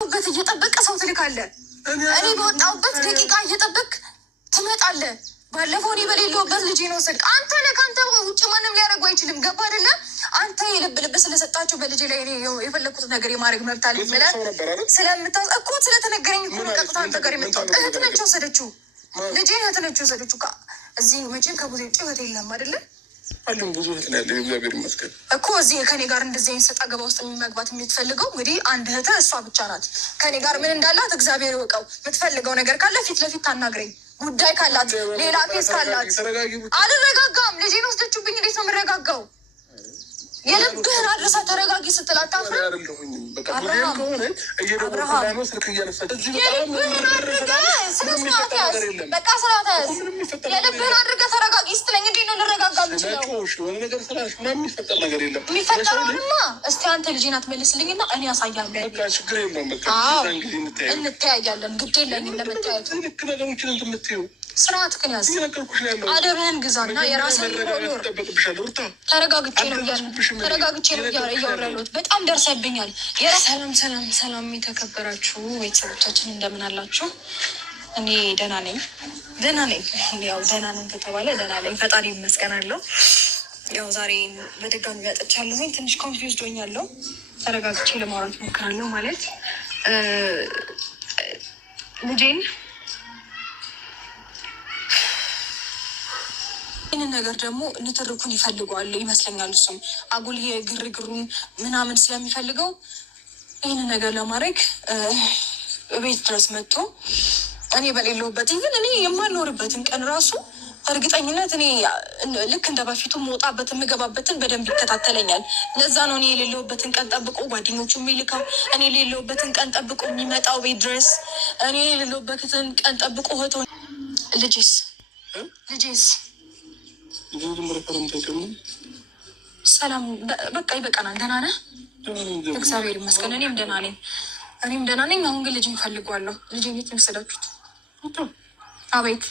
በት እየጠበቀ ሰው ትልካለህ። እኔ በወጣሁበት ደቂቃ እየጠበቅ ትመጣለህ። ባለፈው እኔ በሌለሁበት ልጅ ነው ወሰድክ። አንተ ነህ። ከአንተ ውጭ ማንም ሊያደርጉ አይችልም። ገባ አይደለ? አንተ የልብ ልብ ስለሰጣቸው በልጅ ላይ የፈለኩት ነገር የማድረግ መብት አለኝ ብለህ ስለምታውቅ እኮ ስለተነገረኝ እኮ ነው ቀጥታ አንተ ጋር የመጣሁት። እህት ነች ወሰደችው፣ ልጄን እህት ነች ወሰደችው። እዚህ መቼም ከቡዜ ውጭ እህት የለም አይደለ? አለም ብዙ እህት ነው ያለ። እግዚአብሔር ይመስገን እኮ እዚህ ከኔ ጋር እንደዚህ አይነት ሰጣ ገባ ውስጥ መግባት የምትፈልገው እንግዲህ አንድ እህት እሷ ብቻ ናት። ከኔ ጋር ምን እንዳላት እግዚአብሔር ይወቀው። የምትፈልገው ነገር ካለ ፊት ለፊት ታናግረኝ። ጉዳይ ካላት ሌላ ኬስ ካላት አልረጋጋም። ልጄን ወስደችብኝ። እንዴት ነው የምረጋጋው? የልብህን አድረሳ ተረጋጊ ስትል አታፍርም? በቃ ስርዓት ያዝ። የልብህን አድርገህ ተረጋጊ ስትለኝ እንዴት ነው ልረጋጋ የምችለው? የሚፈጠረውንማ እስቲ አንተ ልጄን አትመልስልኝና እኔ አሳያለሁ። እንተያያለን። ግድ የለኝም ለመታየቱ። ስርዓትህን ያዝ። አደብህን ግዛና የራስህን ኖር። ተረጋግቼ ነው እያወራ ያለሁት። በጣም ደርሰብኛል። ሰላም የተከበራችሁ ቤተሰቦቻችን እንደምን አላችሁ? እኔ ደህና ነኝ። ያው ደህና ነኝ ከተባለ ደህና ነኝ፣ ፈጣሪ ይመስገን አለው። ያው ዛሬ በድጋሚ መጥቻለሁኝ። ትንሽ ኮንፊውዝድ ሆኛለሁ። ተረጋግቼ ለማውራት ሞክራለሁ። ማለት ልጄን ይህንን ነገር ደግሞ ንትርኩን ይፈልገዋል ይመስለኛል። እሱም አጉል ግርግሩን ምናምን ስለሚፈልገው ይህንን ነገር ለማድረግ ቤት ድረስ መጥቶ እኔ በሌለሁበት ይህን እኔ የማልኖርበትን ቀን ራሱ እርግጠኝነት እኔ ልክ እንደ በፊቱ መውጣበት የምገባበትን በደንብ ይከታተለኛል። ለዛ ነው እኔ የሌለሁበትን ቀን ጠብቆ ጓደኞቹ የሚልከው፣ እኔ የሌለሁበትን ቀን ጠብቆ የሚመጣው ቤት ድረስ፣ እኔ የሌለሁበትን ቀን ጠብቆ ሆቶ ልጄስ ሰላም በቃ ይበቃናል። ደህና ነህ? እግዚአብሔር ይመስገን። እኔም ደህና ነኝ። አሁን ግን ልጅ እፈልገዋለሁ። ልጅ ቤት የወሰዳችሁት? አቤት።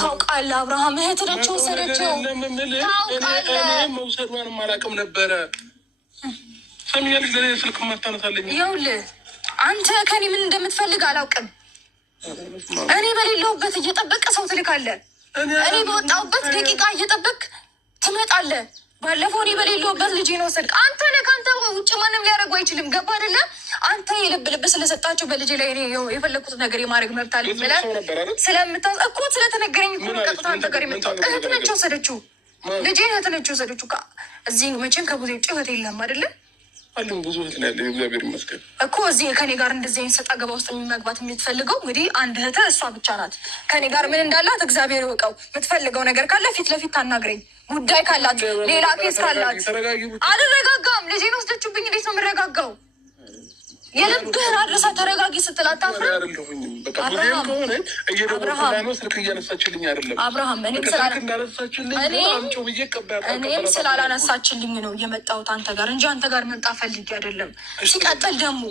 ታውቃለህ አብርሃም፣ እህት ነች ወሰደችው። መውሰዷንም አላውቅም ነበረ። ሰሚያልሽ ለኔ ስልክ ማታነሳለኝ። ይኸውልህ አንተ ከኔ ምን እንደምትፈልግ አላውቅም። እኔ በሌለሁበት እየጠበቀ ሰው ትልካለህ። እኔ በወጣሁበት ደቂቃ እየጠበቅ ትመጣለህ። ባለፈው እኔ በሌለሁበት ልጅ ነው ወሰድክ። አንተ ነህ። ከአንተ ውጭ ማንም ሊያደርጉ አይችልም። ገባ አይደለ? አንተ የልብ ልብ ስለሰጣቸው በልጅ ላይ የፈለኩት ነገር የማድረግ መብት አለኝ ብለህ ስለምታውቅ እኮ ስለተነገረኝ እኮ ነው ቀጥታ አንተ ጋር የመጣሁት። እህት ነች ወሰደችው፣ ልጄን እህት ነች ወሰደችው። እዚህ መቼም ከቡዜ ውጭ እህት የለም አይደለ? አለም ብዙ እህት ነው ያለ። እግዚአብሔር ይመስገን እኮ እዚህ ከኔ ጋር እንደዚህ አይነት ሰጣ ገባ ውስጥ መግባት የምትፈልገው እንግዲህ አንድ እህት እሷ ብቻ ናት። ከኔ ጋር ምን እንዳላት እግዚአብሔር ይወቀው። የምትፈልገው ነገር ካለ ፊት ለፊት ታናግረኝ። ጉዳይ ካላት ሌላ ኬስ ካላት አልረጋጋም። ልጄን ወስደችብኝ። እንዴት ነው የምረጋጋው? የልብህን አድረሳ ተረጋጊ ስትል አታፍርም? አብርሃም እኔም ስላላነሳችልኝ ነው የመጣሁት አንተ ጋር እንጂ አንተ ጋር መምጣት ፈልጌ አይደለም። ሲቀጥል ደግሞ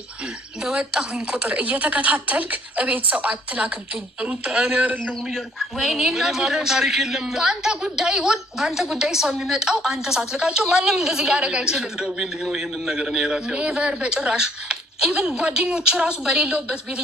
በወጣሁኝ ቁጥር እየተከታተልክ እቤት ሰው አትላክብኝ። ወይኔ በአንተ ጉዳይ ሰው የሚመጣው አንተ ሳትልካቸው ማንም እንደዚህ ሊያደርግ አይችልም። ኔቨር በጭራሽ። ኢቨን ጓደኞች ራሱ በሌለውበት ቤት